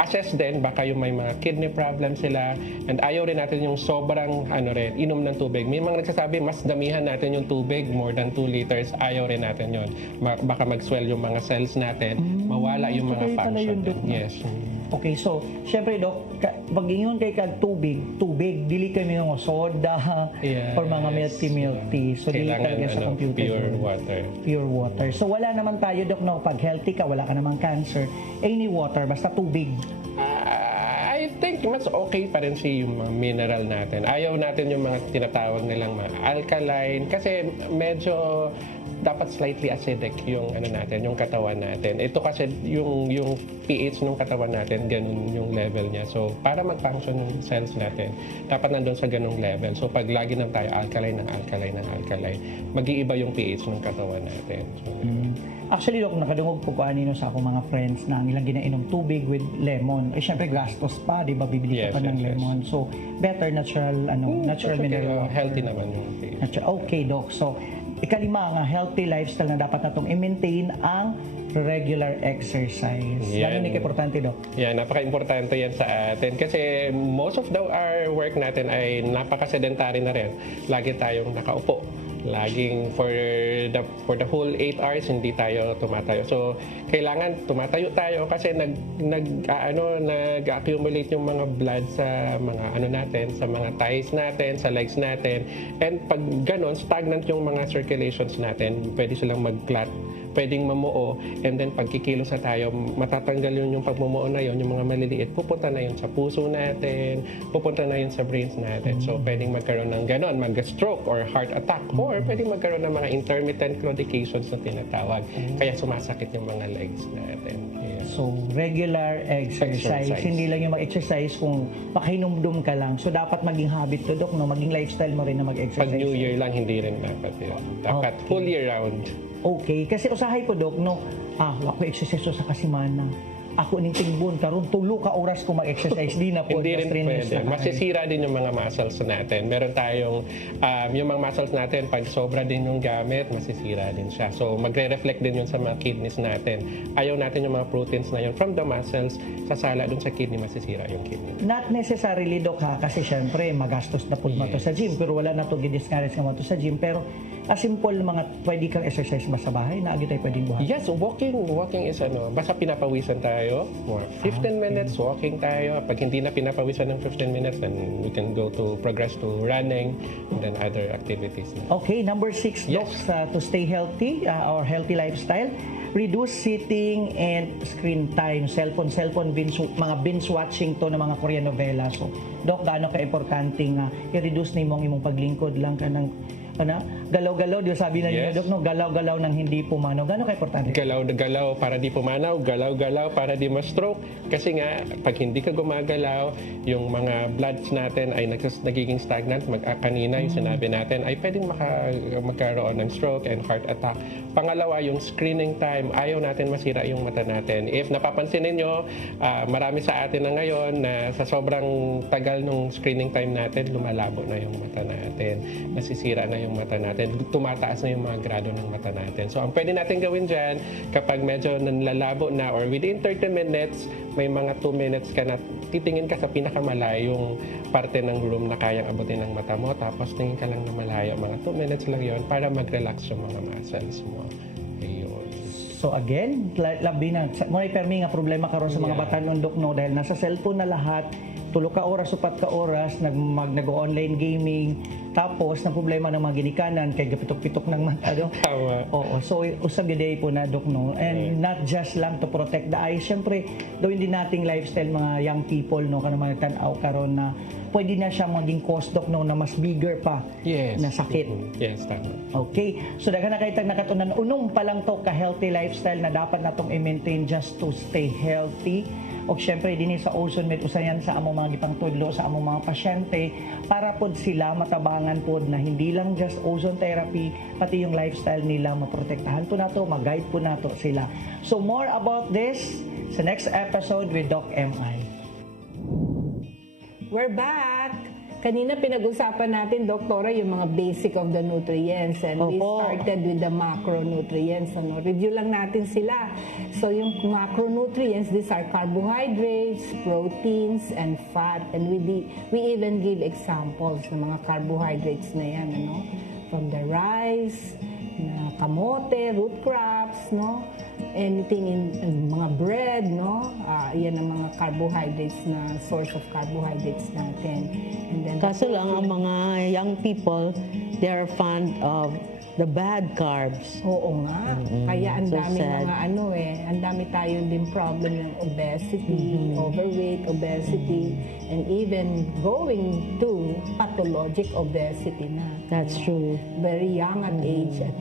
assess din baka yung may mga kidney problem sila, and ayaw rin natin yung sobrang inom ng tubig. May mga nagsasabi mas damihan natin yung tubig, more than 2 liters. Ayaw rin natin yun. Baka mag-swell yung mga cells natin, mawala yung mga function. Yes. Okay, so, syempre, Dok, pag-ingon kay tubig, dili kami ng soda or mga milk tea. So, dili talaga sa computer. Pure water. So, wala naman tayo, Dok, no? Pag healthy ka, wala ka namang cancer, any water, basta tubig. I think mas okay pa rin yung mga mineral natin. Ayaw natin yung mga tinatawag nilang mga alkaline kasi medyo dapat slightly acidic yung natin, yung katawan natin. Ito kasi yung pH ng katawan natin, ganun yung level niya. So, para mag-function yung cells natin, dapat nandun sa ganung level. So, pag lagi nang tayo alkaline, mag-iiba yung pH ng katawan natin. So, actually, Dok, nakadungog po kanino sa akong mga friends na nilang ginainom tubig with lemon. Syempre, gastos pa, di ba? Bibili ka pa ng lemon. So, better natural mineral water. Healthy naman yung pH. Okay, Dok. So, ikalima, ang healthy lifestyle na dapat natong i-maintain ang regular exercise. Yan yung importante, Dok. Yan, napaka-importante yan sa atin. Kasi most of our work natin ay napaka-sedentary na rin. Lagi tayong nakaupo. Laging for the whole 8 hours hindi tayo tumatayo. So kailangan tumatayo tayo kasi nag-accumulate yung mga blood sa mga natin, sa mga thighs natin, sa legs natin. And pag ganon, stagnant yung mga circulations natin, pwede silang mag-clot, pwedeng mamuo, and then pag kikilos na tayo, matatanggal yung pagmumuo na yun, yung mga maliliit, pupunta na yun sa puso natin, pupunta na yun sa brains natin. So pwedeng magkaroon ng ganon, mag-stroke or heart attack, or pwedeng magkaroon ng mga intermittent claudications na tinatawag. Kaya sumasakit yung mga legs natin. Yeah. So, regular exercise. Hindi lang yung mag-exercise kung makahinumdum ka lang. So, dapat maging habit to, Dok, no? Maging lifestyle mo rin na mag-exercise. Pag New Year lang, hindi rin dapat yun. Dapat full year round. Okay. Kasi usahay ko, Dok, no? Ako exercise sa kasimana. Ako ning tingbon karon 3 ka oras ko mag-exercise di na po. Hindi rin pwede. Masisira din yung mga muscles natin. Meron tayong yung mga muscles natin pag sobra din yung gamit, masisira din siya. So magre-reflect din yun sa mga kidneys natin. Ayaw natin yung mga proteins na yun from the muscles sasala dun sa kidney, masisira yung kidney. Not necessarily, Dok, ha, kasi syempre magastos na po mato sa gym, pero wala na to gidiscourage nga mato sa gym, pero simple mga pwede kang exercise ba sa bahay na agi tayo pwedeng buhat. Yes, walking is basta pinapawisan tayo, 15 minutes walking tayo. Pag hindi na pinapawisan ng 15 minutes, then we can progress to running and then other activities. Okay, number 6, Doc, to stay healthy or healthy lifestyle, reduce sitting and screen time, cellphone, mga binge watching to ng mga Korean novela. So, Doc, gaano ka-importante nga i-reduce na imong paglingkod lang ka ng galaw-galaw, di ba sabi na niyo, Dok, no? Galaw-galaw ng hindi pumanaw. Gano'n ka-importante? Galaw-galaw para di pumanaw, galaw-galaw para di ma-stroke. Kasi nga, pag hindi ka gumagalaw, yung mga bloods natin ay nagiging stagnant. Kanina yung sinabi natin ay pwedeng magkaroon ng stroke and heart attack. Pangalawa, yung screening time. Ayaw natin masira yung mata natin. If napapansin ninyo, marami sa atin na ngayon na sa sobrang tagal ng screening time natin, lumalabo na yung mata natin. Nasisira na yung mata natin, tumataas na yung mga grado ng mata natin. So, ang pwede natin gawin dyan, kapag medyo nanlalabo na or within 30 minutes, may mga 2 minutes ka na titingin ka sa pinakamalayong parte ng room na kayang abutin ng mata mo, tapos tingin ka lang na malayo. Mga 2 minutes lang yon para mag-relax yung mga muscles mo. Ayun. So again, labi na. Muna permi nga problema karon sa mga batanon, Dok, no? Dahil nasa cellphone na lahat, 3 ka oras, 4 ka oras, nag-online gaming, tapos na problema ng mga ginikanan, kay gapitok-pitok ng mata, Dok. Tama. Oo, so usag day po na, Dok, no? And not just lang to protect the eyes. Siyempre, gawin din nating lifestyle mga young people, no? Kana mga tanaw karon na pwede na siya maging cause, Dok, no? Na mas bigger pa na sakit. Yes, tama. Okay, so daghan na kayo nakatunan, unong pa lang to ka-healthy lifestyle na dapat natong i-maintain just to stay healthy. O syempre, din sa Ozone Med, usayan sa among mga gipangtudlo, sa among mga pasyente, para pod sila matabangan pod na hindi lang just ozone therapy, pati yung lifestyle nila, maprotektahan po nato, mag-guide po nato sila. So more about this sa next episode with Doc MI. We're back! Kanina pinag-usapan natin, Doktora, yung mga basic of the nutrients. And we started with the macronutrients. Ano? Review lang natin sila. So yung macronutrients, these are carbohydrates, proteins, and fat. And we even give examples ng mga carbohydrates na yan. Ano? From the rice, kamote, root crops, no? Anything in mga bread, no? Yan ang mga carbohydrates na source of carbohydrates natin. And then kaso lang ang mga young people, they are fond of the bad carbs. Oo nga. Kaya ang dami mga ang dami tayong din problem ng obesity, overweight, obesity, and even going to pathologic obesity na. That's true. Very young at age at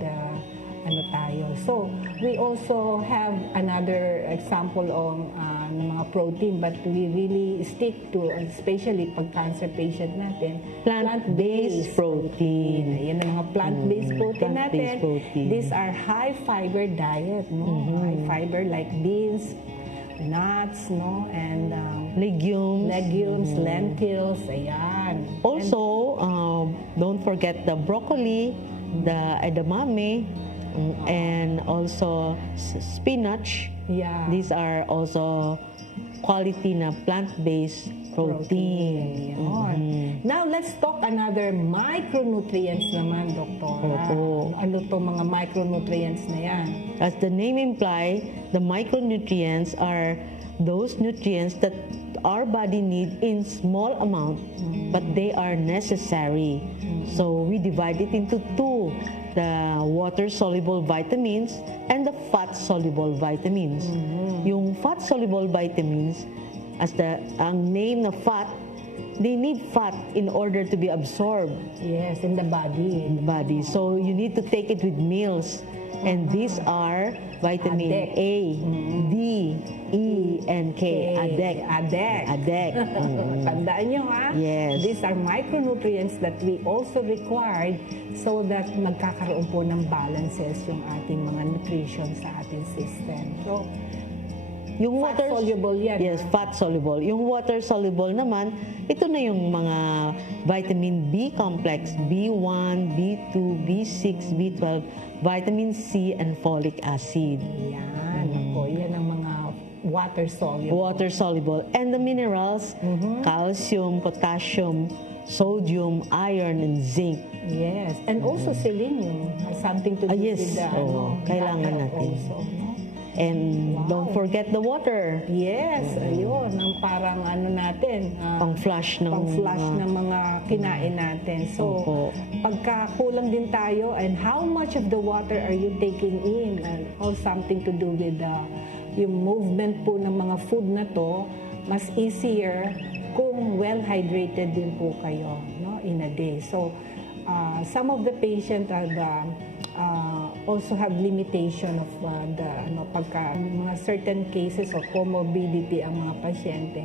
tayo. So, we also have another example of ng mga protein, but we really stick to, especially pag cancer patient natin, plant-based protein. Yan ang mga plant-based protein natin. These are high-fiber diet, no? High fiber like beans, nuts, no? And legumes, lentils, ayan. Also, don't forget the broccoli, the edamame, and also spinach. Yeah. These are also quality na plant-based protein. Now, let's talk another micronutrients naman, Doktor. Ano to mga micronutrients na yan? As the name implies, the micronutrients are those nutrients that our body need in small amount, but they are necessary. So we divide it into two, the water-soluble vitamins and the fat-soluble vitamins. Yung fat-soluble vitamins, as ang name na fat, they need fat in order to be absorbed. Yes, in the body. So you need to take it with meals. And these are vitamin A, D, E, and K. ADEK. Tandaan nyo, ha? Yes. These are micronutrients that we also required so that magkakaroon po ng balances yung ating mga nutrition sa ating system. So, yung fat-soluble yan. Yes, fat-soluble. Yung water-soluble naman, ito na yung mga vitamin B complex, B1, B2, B6, B12, vitamin C, and folic acid. Yan. Yan ang mga water-soluble. Water-soluble. And the minerals, calcium, potassium, sodium, iron, and zinc. Yes. And also selenium has something to do with the kailangan natin. Also, no? And don't forget the water. Yes, ayun. Ang parang natin. Pang-flush ng mga kinain natin. So, pagka kulang din tayo, and how much of the water are you taking in? And all something to do with yung movement po ng mga food na to, mas easier kung well-hydrated din po kayo, no, in a day. So, some of the patients also have limitation of pagka mga certain cases of comorbidity ang mga pasyente,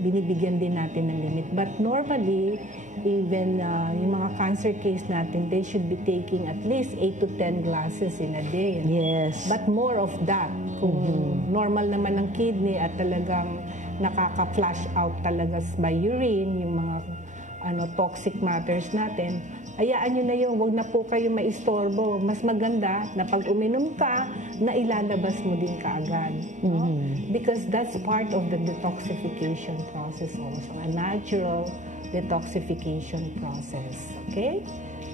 binibigyan din natin ng limit. But normally, even yung mga cancer case natin, they should be taking at least 8 to 10 glasses in a day. Yes. But more of that. Kung normal naman ang kidney at talagang nakaka-flush out talaga by urine, yung mga toxic matters natin, hayaan nyo na yun, huwag na po kayo maistorbo. Mas maganda na pag uminom ka, na ilalabas mo din kaagad. No? Because that's part of the detoxification process also, a natural detoxification process. Okay?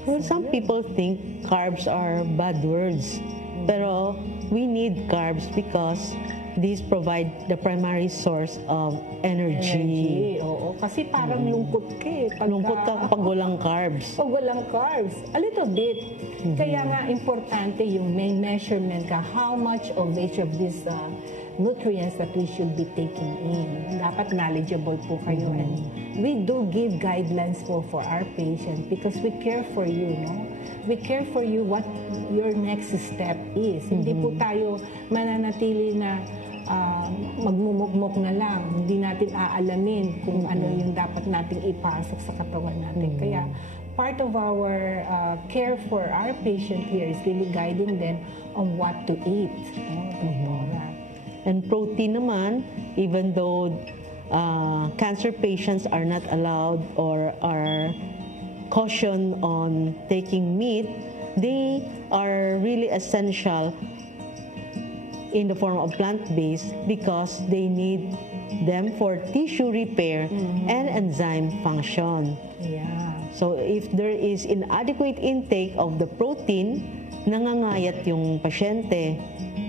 Well, some people think carbs are bad words. Pero we need carbs because these provide the primary source of energy. Oo, kasi parang lungkot ka eh. Lungkot ka pag walang carbs. Pag walang carbs. A little bit. Kaya nga importante yung may measurement ka. How much of each of these nutrients that we should be taking in. Dapat knowledgeable po kayo. And we do give guidelines for our patients because we care for you, no? We care for you what your next step is. Hindi po tayo mananatili na magmumukmok na lang. Hindi natin aalamin kung ano yung dapat nating ipasok sa katawan natin. Kaya part of our care for our patient here is really guiding them on what to eat. And protein naman, even though cancer patients are not allowed or are cautioned on taking meat, they are really essential in the form of plant-based because they need them for tissue repair and enzyme function. Yeah. So if there is inadequate intake of the protein, nangangayat yung pasyente.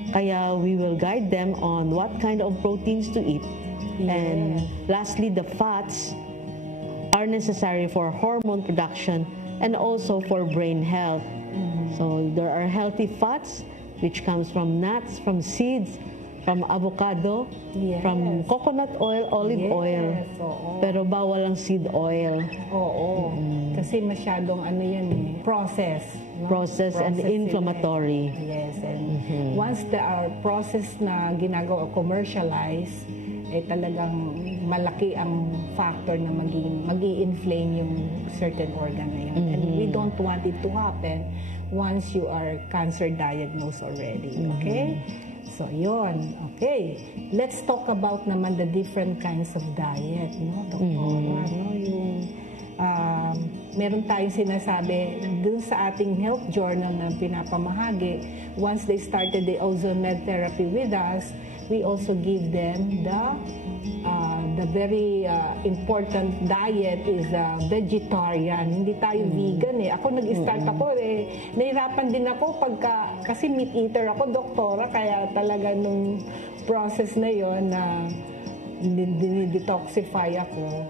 Kaya we will guide them on what kind of proteins to eat. And lastly, the fats are necessary for hormone production and also for brain health. So there are healthy fats which comes from nuts, from seeds, from avocado, from coconut oil, olive oil. Pero bawal ang seed oil. Oo. Kasi masyadong ano yan process. No? Process and inflammatory. Yes. And once there are process na ginagawa commercialized, talagang malaki ang factor na magi-inflame yung certain organ na yun. And we don't want it to happen once you are cancer diagnosed already. Okay? So, yun. Okay. Let's talk about naman the different kinds of diet, no, Doktora, no? Yung, meron tayong sinasabi dun sa ating health journal na pinapamahagi, once they started the Ozone Med therapy with us, we also give them the very important diet is vegetarian. Hindi tayo vegan eh. Ako nag-start ako nahirapan din ako kasi meat eater ako, Doktora, kaya talaga nung process na yon na dinidetoxify ako,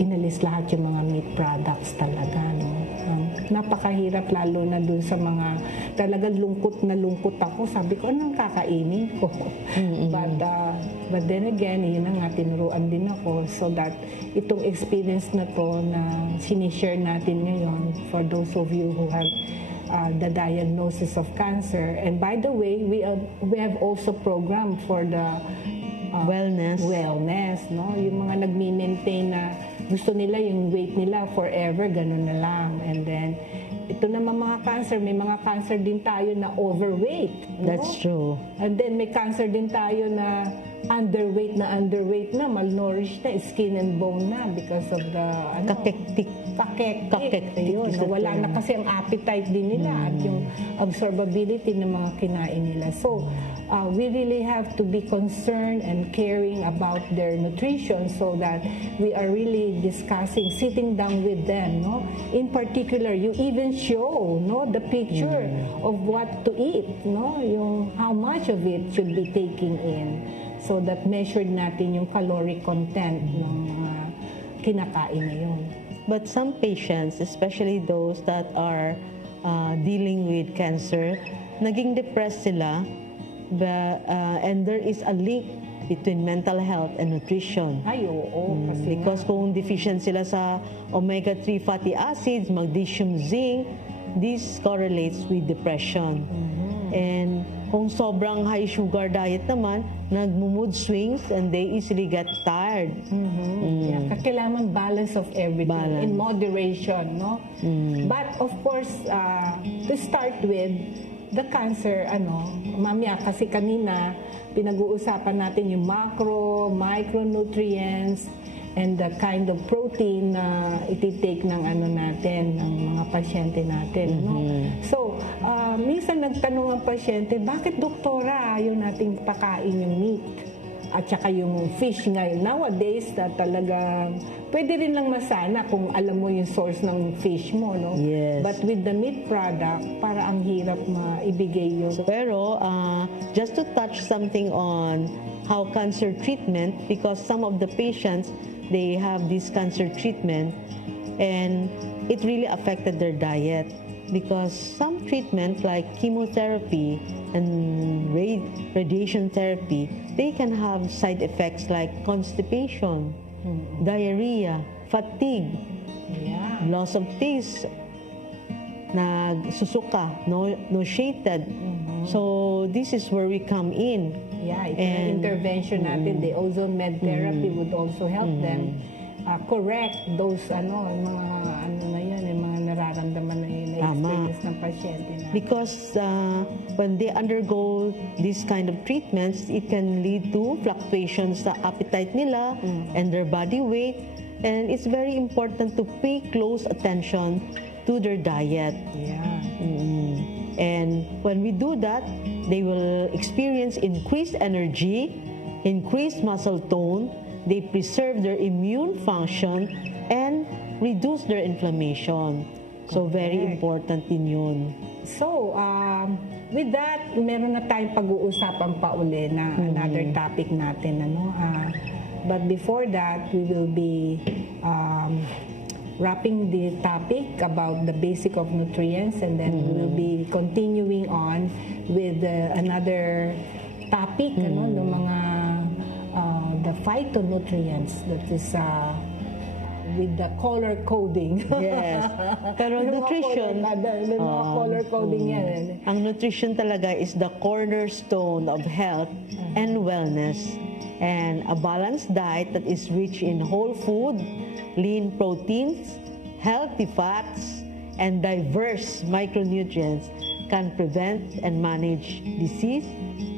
inalis lahat yung mga meat products talaga, no? Napakahirap lalo na dun sa mga talagang lungkot ako. Sabi ko, anong kakainin ko? But then again, yun na nga, tinuruan din ako so that itong experience na to na sinishare natin ngayon for those of you who have the diagnosis of cancer. And by the way, we have also program for the wellness, no? Yung mga nagmi-maintain na gusto nila yung weight nila forever, ganun na lang. And then, ito naman mga cancer, may mga cancer din tayo na overweight. No? That's true. And then, may cancer din tayo na underweight na, malnourished na, skin and bone na because of the kakektik. Ayun, wala na kasi ang appetite din nila at yung absorbability ng mga kinain nila. So, we really have to be concerned and caring about their nutrition so that we are really discussing, sitting down with them, no? In particular, you even show, no, the picture of what to eat, no? Yung how much of it should be taking in so that measured natin yung caloric content ng kinakain na yun. But some patients, especially those that are dealing with cancer, naging depressed sila. And there is a link between mental health and nutrition. Ay, oo. Because kung deficient sila sa omega-3 fatty acids, magnesium, zinc, this correlates with depression. And kung sobrang high sugar diet naman, nagmo-mood swings and they easily get tired. Yeah, kailangan balance of everything in moderation, no? But of course, to start with, the cancer, mamaya kasi kanina, pinag-uusapan natin yung macro, micronutrients, and the kind of protein na ititake ng natin, ng mga pasyente natin. No? So, minsan nagtanong ang pasyente, bakit doktora ayaw nating pakain yung meat? At saka yung fish ngayon. Nowadays, talaga, pwede rin lang masana kung alam mo yung source ng fish mo, no? Yes. But with the meat product, para ang hirap maibigay yun. Pero, just to touch something on how cancer treatment, because some of the patients, they have this cancer treatment, and it really affected their diet. Because some treatment like chemotherapy and radiation therapy, they can have side effects like constipation, diarrhea, fatigue, loss of taste, nagsusuka, nauseated. So this is where we come in. Yeah, and intervention natin, the Ozone Med therapy would also help them correct those mga nararamdaman na yun na-experience ng pasyente natin. Because when they undergo this kind of treatments, it can lead to fluctuations sa appetite nila and their body weight. And it's very important to pay close attention to their diet. Yeah. And when we do that, they will experience increased energy, increased muscle tone, they preserve their immune function, and reduce their inflammation. So, very important din yun. So, with that, meron na tayong pag-uusapan pa uli na another topic natin. But before that, we will be wrapping the topic about the basic of nutrients, and then we will be continuing on with another topic, ng mga the phytonutrients, that is with the color coding. Yes. Pero nutrition, may mga color coding yan. Ang nutrition talaga is the cornerstone of health and wellness. And a balanced diet that is rich in whole food, lean proteins, healthy fats, and diverse micronutrients can prevent and manage disease,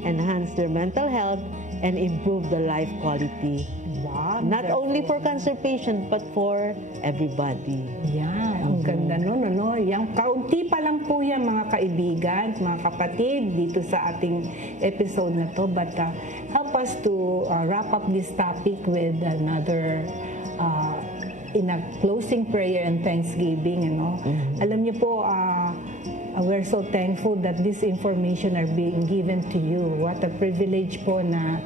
enhance their mental health, and improve their life quality. Wow, Not only for cancer patients, but for everybody. Yeah, ang ganda nun, Yung kaunti pa lang po yan, mga kaibigan, mga kapatid, dito sa ating episode na to. But help us to wrap up this topic with another in a closing prayer and thanksgiving. Alam niyo po, we're so thankful that this information are being given to you. What a privilege po na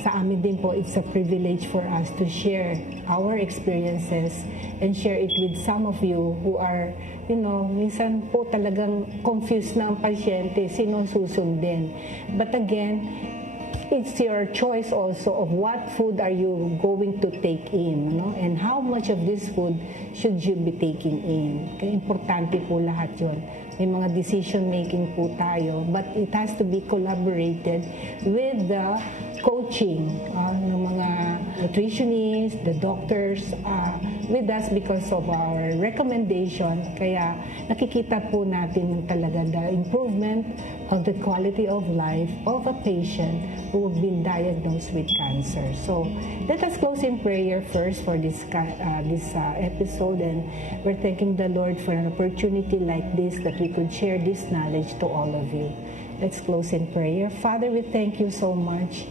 sa amin din po, it's a privilege for us to share our experiences and share it with some of you who are, minsan po talagang confused na ang pasyente, sino susundin. But again, it's your choice also of what food are you going to take in, and how much of this food should you be taking in. Kaya importante po lahat yun. May mga decision making po tayo, but it has to be collaborated with the coaching ng mga nutritionists, the doctors, with us because of our recommendation. Kaya nakikita po natin talaga the improvement of the quality of life of a patient who have been diagnosed with cancer. So let us close in prayer first for this episode, and we're thanking the Lord for an opportunity like this that we could share this knowledge to all of you. Let's close in prayer. Father, we thank you so much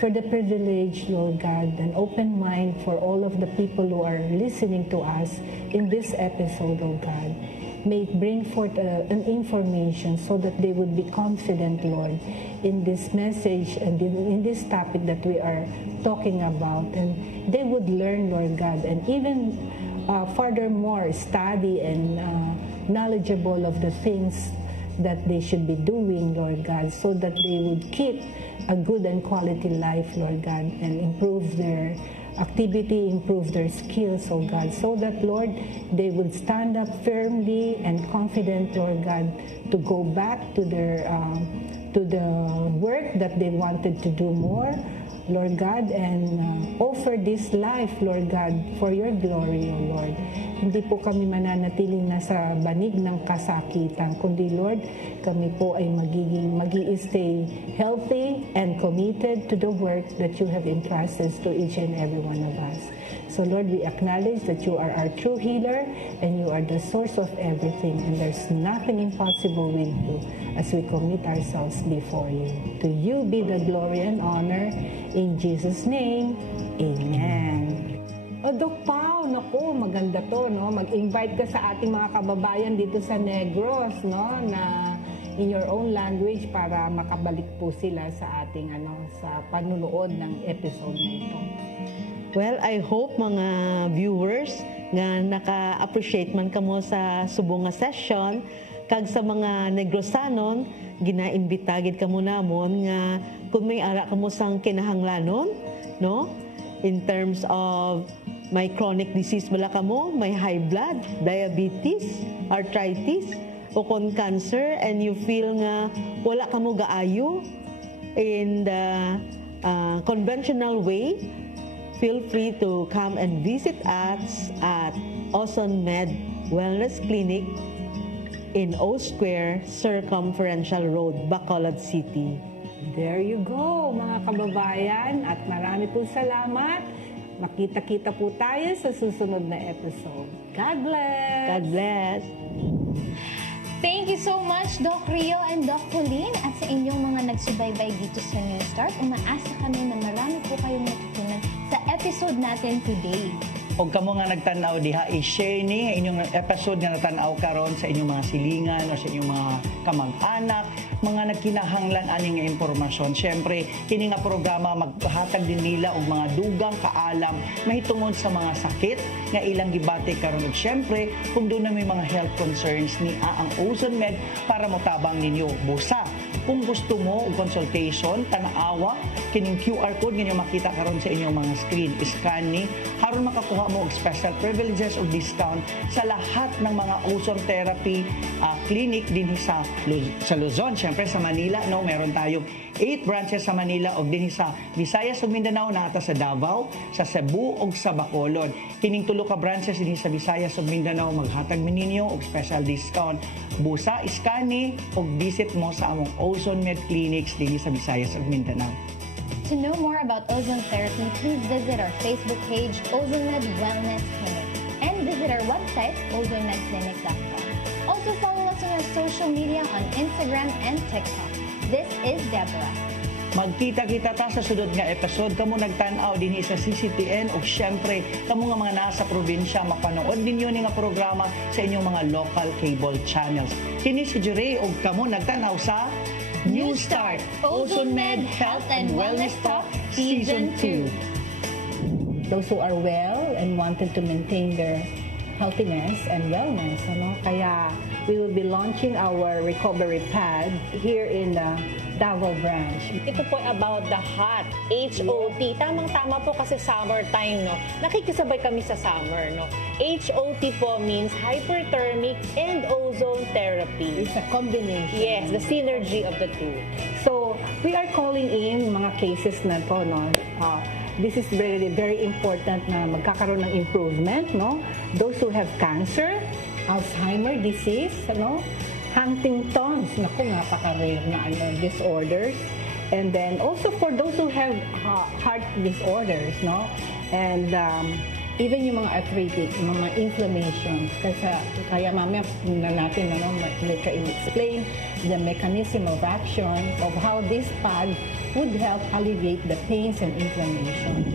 for the privilege, Lord God, an open mind for all of the people who are listening to us in this episode, oh God. May it bring forth an information so that they would be confident, Lord, in this message and in this topic that we are talking about. And they would learn, Lord God, and even furthermore study and knowledgeable of the things that they should be doing, Lord God, so that they would keep a good and quality life, Lord God, and improve their activity, improve their skills, oh God, so that, Lord, they would stand up firmly and confident, Lord God, to go back to their to the work that they wanted to do more, Lord God, and offer this life, Lord God, for your glory, O Lord. Hindi po kami mananatiling nasa banig ng kasakitan, kundi, Lord, kami po ay magi-stay healthy and committed to the work that you have entrusted to each and every one of us. So, Lord, we acknowledge that you are our true healer and you are the source of everything, and there's nothing impossible with you as we commit ourselves before you. To you be the glory and honor. In Jesus' name, Amen. O, Doc Pao, naku, maganda to, no? Mag-invite ka sa ating mga kababayan dito sa Negros, no? Na in your own language para makabalik po sila sa ating sa panunood ng episode na ito. Well, I hope mga viewers nga naka-appreciate man kamo sa subong nga session, kag sa mga Negrosanon ginaimbitagid kamo namon nga kung may ara kamo sang kinahanglanon, no? In terms of may chronic disease bala kamo, may high blood, diabetes, arthritis, o kon cancer, and you feel nga wala kamo gaayo in the conventional way, feel free to come and visit us at Ozone Med Wellness Clinic in O Square, Circumferential Road, Bacolod City. There you go, mga kababayan. At marami po salamat. Makita-kita po tayo sa susunod na episode. God bless! God bless! Thank you so much, Doc Rio and Doc Pauline, at sa inyong mga nagsubaybay dito sa New Start. Umaasa kami na marami po kayong natutunan sa episode natin today. Og kamo nga nagtanaw diha, i-share ni inyong episode nga natanaw karon sa inyong mga silingan o sa inyong mga kamag-anak, mga nagkinahanglan ani nga impormasyon. Syempre, kini nga programa magpahatag din nila og mga dugang kaalam mahitungod sa mga sakit nga ilang gibati karon. Ug syempre, kung doon na may mga health concerns ni ang Ozone Med para motabang ninyo. Busa, kung gusto mo og consultation, tanawa kining QR code nga makita karon sa inyong mga screen. Scan ni aron makakuha mo og special privileges o discount sa lahat ng mga ozone therapy clinic din sa Luzon. Siyempre sa Manila, no, meron tayong 8 branches sa Manila o din sa Visayas ug Mindanao, nata sa Davao, sa Cebu ug sa Bacolod. Kining tulo ka branches din sa Visayas ug Mindanao maghatag ninyo og special discount. Busa, iskani og visit mo sa among Ozone Med clinics din sa Visayas ug Mindanao. To know more about ozone therapy, please visit our Facebook page, Ozone Med Wellness Clinic, and visit our website, ozonmedclinic.com. Also follow us on our social media on Instagram and TikTok. This is Deborah. Magkita-kita ta sa sudod nga episode. Kamo nagtan-aw din sa CCTN o syempre kamo nga mga nasa probinsya mapanood din yun nga programa sa inyong mga local cable channels. Kini si Jure o kamo nagtan-aw sa New Start, Ozone Med Health and Wellness Talk Season 2. Those who are well and wanted to maintain their healthiness and wellness, kaya we will be launching our recovery pad here in the Davao branch. Ito po about the HOT, HOT. Tamang-tama po kasi summertime, no? Nakikisabay kami sa summer, no? HOT po means hyperthermic and ozone therapy. It's a combination. Yes, the synergy of the two. So, we are calling in mga cases na to, no? This is very, very important na magkakaroon ng improvement, no? Those who have cancer, Alzheimer disease, Huntington's, napaka-rare na disorders. And then also for those who have heart disorders, no? And even yung mga arthritic, mga inflammations. Kaya mamaya na natin explain the mechanism of action of how this pad would help alleviate the pains and inflammation.